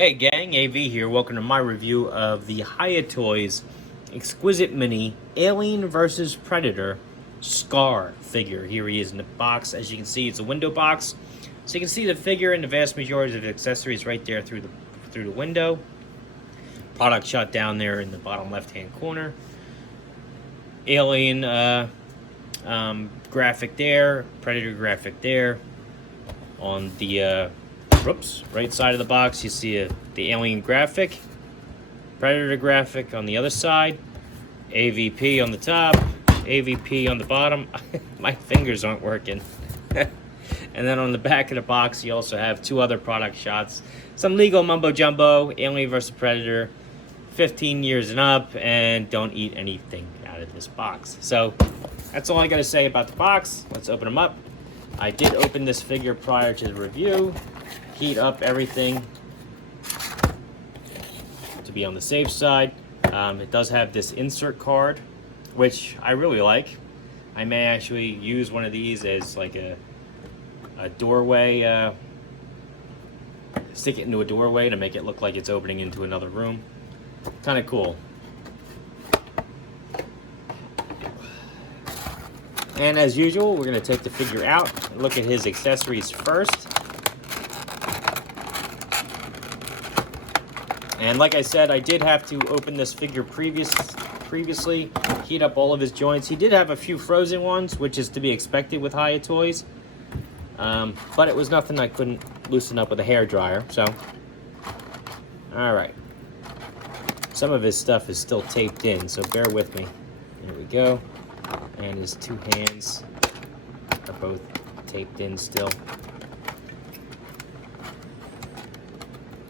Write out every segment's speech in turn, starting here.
Hey gang, AV here. Welcome to my review of the Hiya Toys Exquisite Mini Alien vs. Predator Scar figure. Here he is in the box. As you can see, it's a window box. So you can see the figure and the vast majority of the accessories right there through the window. Product shot down there in the bottom left-hand corner. Alien graphic there, Predator graphic there. On the right side of the box, you see the Alien graphic, Predator graphic on the other side, AvP on the top, AvP on the bottom. My fingers aren't working. And then on the back of the box, you also have two other product shots. Some legal mumbo jumbo, Alien vs. Predator, 15 years and up, and don't eat anything out of this box. So that's all I gotta say about the box. Let's open them up. I did open this figure prior to the review, heat up everything to be on the safe side. It does have this insert card, which I really like. I may actually use one of these as like a doorway, stick it into a doorway to make it look like it's opening into another room. Kind of cool. And as usual, we're going to take the figure out and look at his accessories first. And like I said, I did have to open this figure previously, heat up all of his joints. He did have a few frozen ones, which is to be expected with Hiya Toys. But it was nothing I couldn't loosen up with a hairdryer, so. All right. Some of his stuff is still taped in, so bear with me. There we go. And his two hands are both taped in still.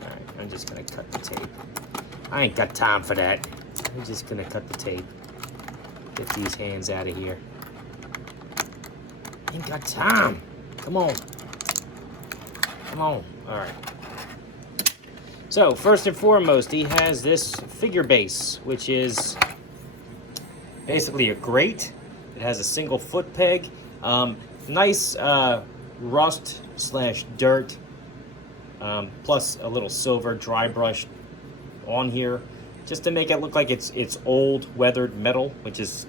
Alright, I'm just gonna cut the tape. I ain't got time for that. I'm just gonna cut the tape. Get these hands out of here. Ain't got time. Come on. Come on. Alright. So, first and foremost, he has this figure base, which is basically a grate. It has a single foot peg. Nice rust / dirt, plus a little silver dry brush on here, just to make it look like it's old weathered metal, which is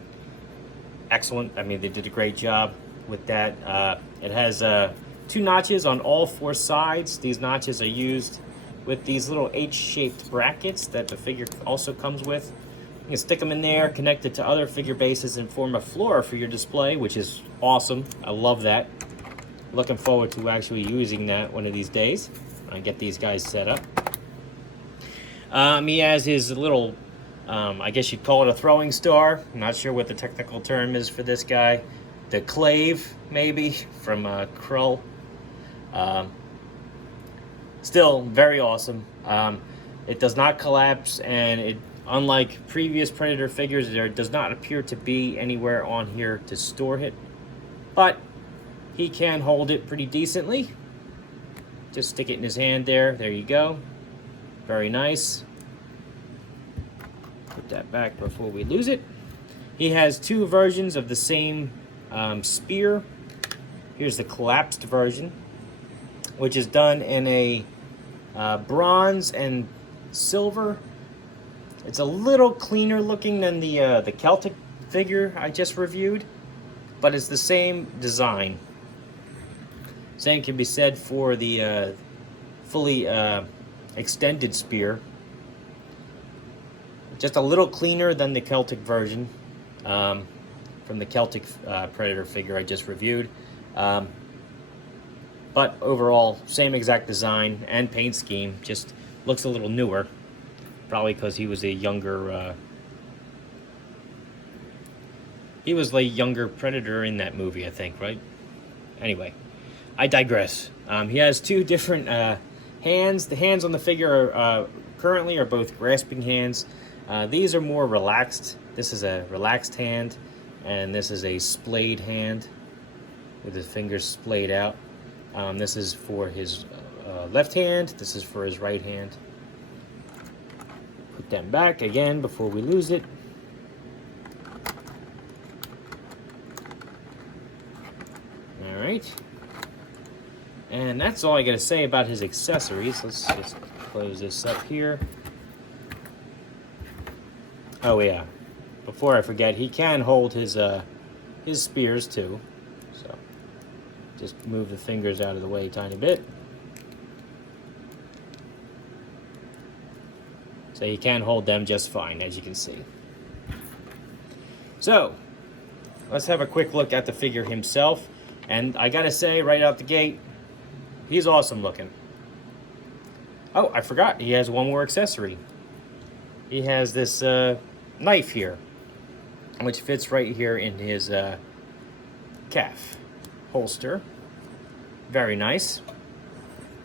excellent. I mean, they did a great job with that. It has 2 notches on all 4 sides. These notches are used with these little H-shaped brackets that the figure also comes with. You can stick them in there, connect it to other figure bases, and form a floor for your display, which is awesome. I love that. Looking forward to actually using that one of these days when I get these guys set up. He has his little, I guess you'd call it a throwing star. I'm not sure what the technical term is for this guy. The clave, maybe, from Krull. Still very awesome. It does not collapse, and it, unlike previous Predator figures, there does not appear to be anywhere on here to store it, but he can hold it pretty decently. Just stick it in his hand there. There you go. Very nice. Put that back before we lose it. He has 2 versions of the same spear. Here's the collapsed version, which is done in a bronze and silver. It's a little cleaner looking than the Celtic figure I just reviewed, but it's the same design. Same can be said for the fully extended spear. Just a little cleaner than the Celtic version from the Celtic Predator figure I just reviewed. But overall, same exact design and paint scheme, just looks a little newer. Probably because he was a younger, Predator in that movie, I think, right? Anyway, I digress. He has 2 different hands. The hands on the figure are, currently are both grasping hands. These are more relaxed. This is a relaxed hand, and this is a splayed hand with his fingers splayed out. This is for his left hand. This is for his right hand. Put them back again before we lose it. All right. And that's all I got to say about his accessories. Let's just close this up here. Oh yeah, before I forget, he can hold his spears too. So just move the fingers out of the way a tiny bit. So he can hold them just fine, as you can see. So let's have a quick look at the figure himself. And I gotta say, right out the gate, he's awesome looking. Oh, I forgot, he has one more accessory. He has this knife here, which fits right here in his calf holster. Very nice.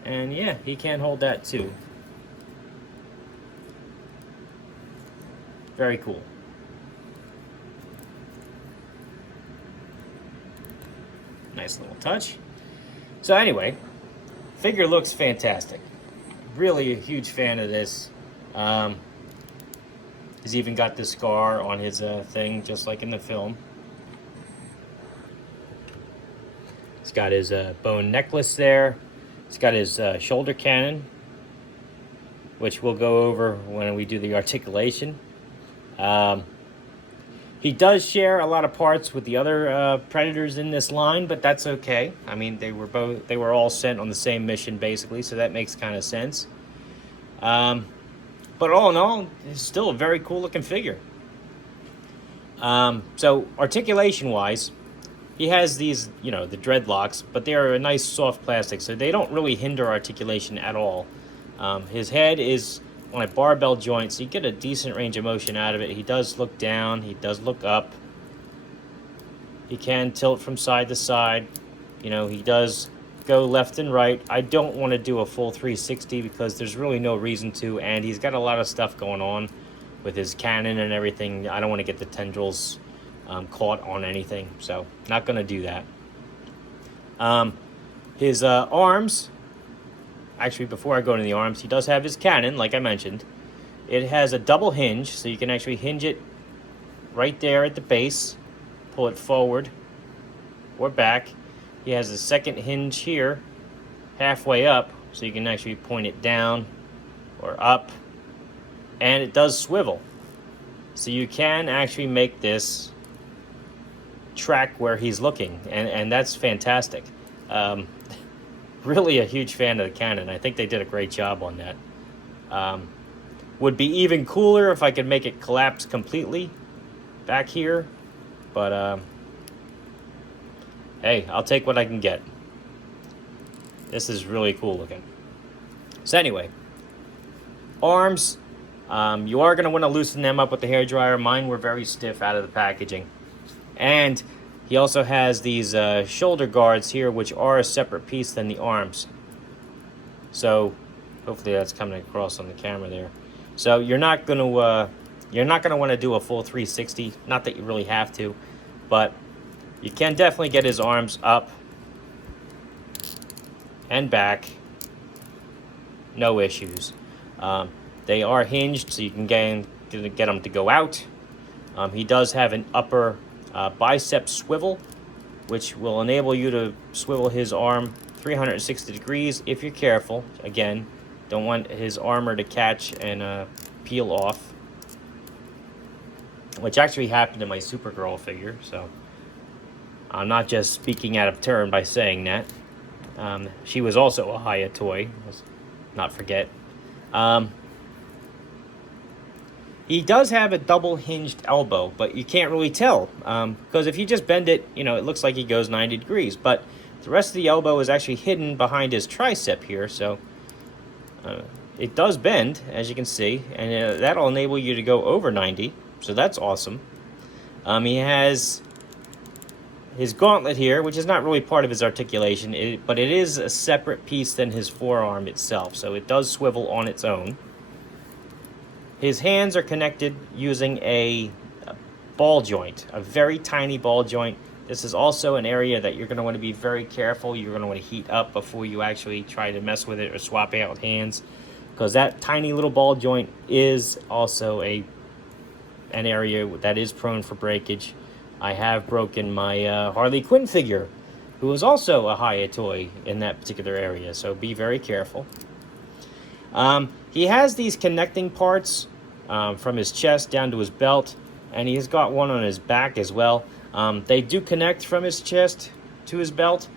And yeah, he can hold that too. Very cool. Nice little touch. So anyway, figure looks fantastic. Really a huge fan of this. He's even got the scar on his thing, just like in the film. He's got his bone necklace there. He's got his shoulder cannon, which we'll go over when we do the articulation. He does share a lot of parts with the other Predators in this line, but that's okay. I mean, they were all sent on the same mission basically, so that makes kind of sense. But all in all, it's still a very cool looking figure. So articulation wise, he has these, you know, the dreadlocks, but they are a nice soft plastic, so they don't really hinder articulation at all. His head is on a barbell joint, so you get a decent range of motion out of it. He does look down, he does look up. He can tilt from side to side. You know, he does go left and right. I don't want to do a full 360 because there's really no reason to, and he's got a lot of stuff going on with his cannon and everything. I don't want to get the tendrils caught on anything, so not going to do that. His arms, actually before I go into the arms, he does have his cannon, like I mentioned. It has a double hinge, so you can actually hinge it right there at the base, pull it forward or back. He has a second hinge here, halfway up, so you can actually point it down or up. And it does swivel. So you can actually make this track where he's looking, and that's fantastic. Really a huge fan of the cannon. I think they did a great job on that. Would be even cooler if I could make it collapse completely back here, but hey, I'll take what I can get. This is really cool looking. So anyway, arms, you are going to want to loosen them up with the hairdryer. Mine were very stiff out of the packaging. And he also has these shoulder guards here, which are a separate piece than the arms. So hopefully that's coming across on the camera there. So you're not going to want to do a full 360. Not that you really have to, but you can definitely get his arms up and back. No issues. They are hinged, so you can get them to go out. He does have an upper bicep swivel, which will enable you to swivel his arm 360 degrees if you're careful. Again, don't want his armor to catch and peel off, which actually happened to my Supergirl figure, so I'm not just speaking out of turn by saying that. She was also a Hiya toy, let's not forget. He does have a double hinged elbow, but you can't really tell because if you just bend it, you know, it looks like he goes 90 degrees, but the rest of the elbow is actually hidden behind his tricep here, so it does bend, as you can see, and that'll enable you to go over 90, so that's awesome. He has his gauntlet here, which is not really part of his articulation, but it is a separate piece than his forearm itself, so it does swivel on its own. His hands are connected using a ball joint, a very tiny ball joint. This is also an area that you're going to want to be very careful. You're going to want to heat up before you actually try to mess with it or swap out hands, because that tiny little ball joint is also an area that is prone for breakage. I have broken my Harley Quinn figure, who is also a Hiya toy in that particular area, so be very careful. He has these connecting parts from his chest down to his belt, and he's got one on his back as well. They do connect from his chest to his belt,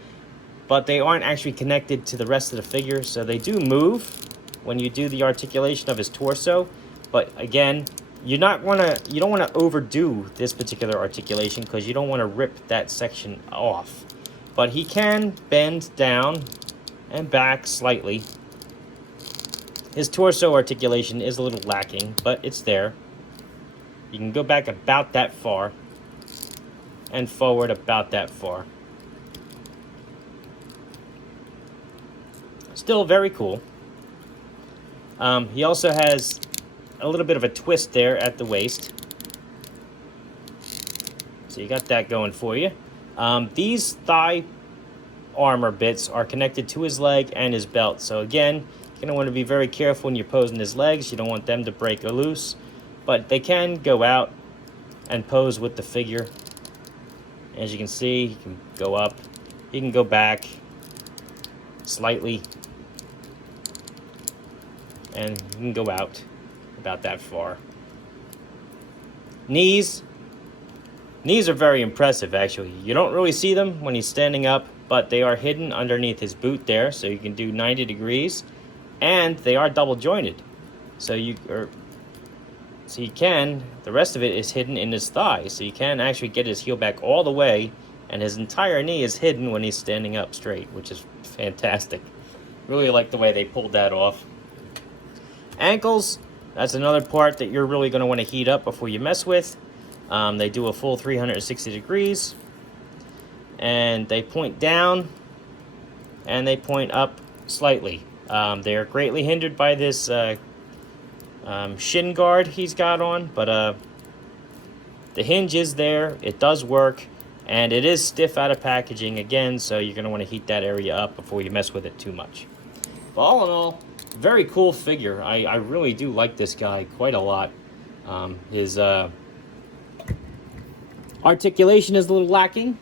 but they aren't actually connected to the rest of the figure, so they do move when you do the articulation of his torso. But again, you don't want to overdo this particular articulation because you don't want to rip that section off. But he can bend down and back slightly. His torso articulation is a little lacking, but it's there. You can go back about that far and forward about that far. Still very cool. He also has a little bit of a twist there at the waist. So you got that going for you. These thigh armor bits are connected to his leg and his belt. So again, you're going to want to be very careful when you're posing his legs. You don't want them to break or loose. But they can go out and pose with the figure. As you can see, he can go up. He can go back slightly. And you can go out about that far. Knees are very impressive, actually. You don't really see them when he's standing up, but they are hidden underneath his boot there, so you can do 90 degrees, and they are double jointed. The rest of it is hidden in his thigh, so you can actually get his heel back all the way, and his entire knee is hidden when he's standing up straight, which is fantastic. Really like the way they pulled that off. Ankles, that's another part that you're really going to want to heat up before you mess with. They do a full 360 degrees. And they point down and they point up slightly. They are greatly hindered by this shin guard he's got on. But the hinge is there. It does work. And it is stiff out of packaging again. So you're going to want to heat that area up before you mess with it too much. But all in all, very cool figure. I really do like this guy quite a lot. His articulation is a little lacking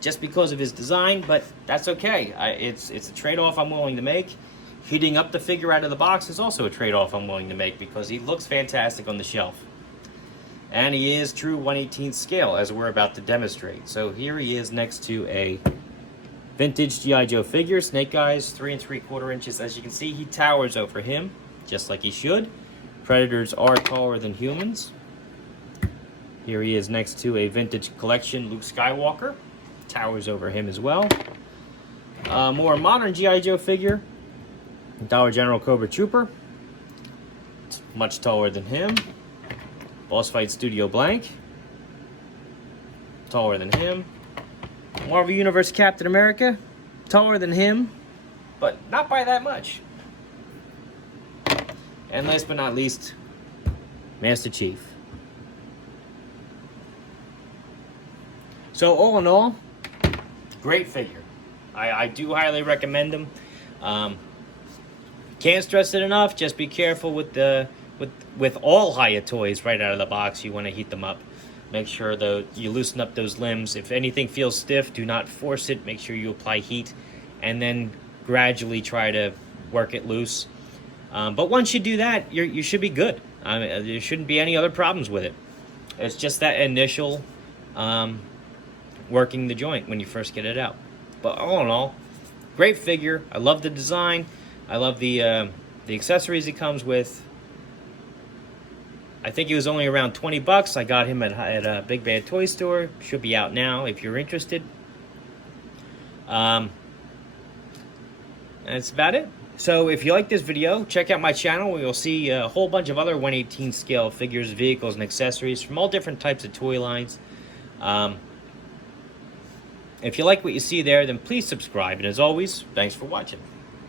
just because of his design, but that's okay. It's a trade-off I'm willing to make. Heating up the figure out of the box is also a trade-off I'm willing to make because he looks fantastic on the shelf. And he is true 1/18 scale, as we're about to demonstrate. So here he is next to a vintage G.I. Joe figure, Snake Eyes, 3 3/4 inches. As you can see, he towers over him, just like he should. Predators are taller than humans. Here he is next to a vintage collection Luke Skywalker. Towers over him as well. More modern G.I. Joe figure, Dollar General Cobra Trooper. Much taller than him. Boss Fight Studio Blank. Taller than him. Marvel Universe Captain America, taller than him, but not by that much. And last but not least, Master Chief. So all in all, great figure. I do highly recommend them. Can't stress it enough. Just be careful with all Hiya toys right out of the box. You want to heat them up. Make sure though you loosen up those limbs. If anything feels stiff, do not force it. Make sure you apply heat and then gradually try to work it loose. But once you do that, you should be good. There shouldn't be any other problems with it. It's just that initial working the joint when you first get it out. But all in all, great figure. I love the design. I love the accessories it comes with. I think he was only around 20 bucks. I got him at a Big Bad Toy Store. Should be out now if you're interested. And that's about it. So if you like this video, check out my channel where you'll see a whole bunch of other 1/18 scale figures, vehicles, and accessories from all different types of toy lines. If you like what you see there, then please subscribe. And as always, thanks for watching.